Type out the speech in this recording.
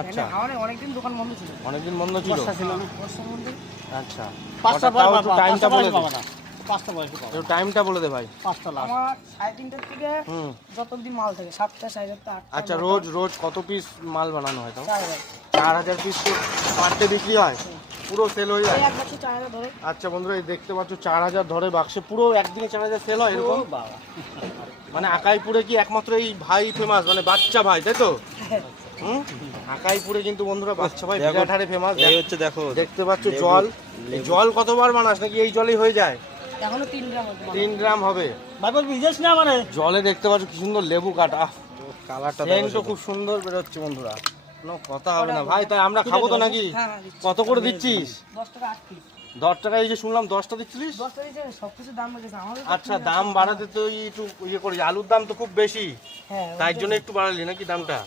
আচ্ছা অনেকদিন দোকান বন্ধ ছিল, অনেকদিন বন্ধ ছিল। বর্ষার মধ্যে। আচ্ছা 5টা তাও একটু টাইমটা বলে দে। 5টা বয়সে একটু টাইমটা বলে দে ভাই। 5টা লাস্ট। আমার 3:30টার থেকে হুম যতদিন মাল থাকে 7টা 7:30 8টা। আচ্ছা রোজ রোজ কত পিস মাল বানানো হয় তাও? 4,000 4000 পিস তো পার ডে বিক্রি হয়, পুরো সেল হয়ে যায়? এক বাক্সে 4,000 ধরে। আচ্ছা বন্ধুরা এই দেখতে পাচ্ছ 4000 ধরে বাক্সে, পুরো একদিনে 4000 সেল হয় এরকম? বাবা মানে আকাইপুরে কি একমাত্র এই ভাই ফেমাস, মানে বাচ্চা ভাই, তাই তো? হুম আকাইপুরে কিন্তু বন্ধুরা বাচ্চা ভাই বিরাট হারে ফেমাস। এই হচ্ছে দেখো দেখতে পাচ্ছ জল, এই জল কতবার বানাস নাকি এই জলেই হয়ে যায়? এখনো 3 গ্রাম হবে। 3 গ্রাম হবে ভাই বল বিজনেস না মানে জলে। দেখতে পাচ্ছ কি সুন্দর লেবু কাটা, কালারটা সেন্টও খুব সুন্দর বেরোচ্ছে বন্ধুরা। কোনো কথা হবে না ভাই, তাই আমরা খাবো তো নাকি? হ্যাঁ হ্যাঁ দিচ্ছি। কত করে দিচ্ছিস? 10 টাকা 8 পিস। 10 টাকা, এই যে শুনলাম 10টা দিচ্ছিলিস। 10 টাকা দিচ্ছে, সবকিছু দাম বেড়েছে আমাদের। আচ্ছা দাম বাড়াতে তো একটু ইয়ে করি, আলুর দাম তো খুব বেশি, হ্যাঁ তাই জন্য একটু বাড়ালি নাকি দামটা?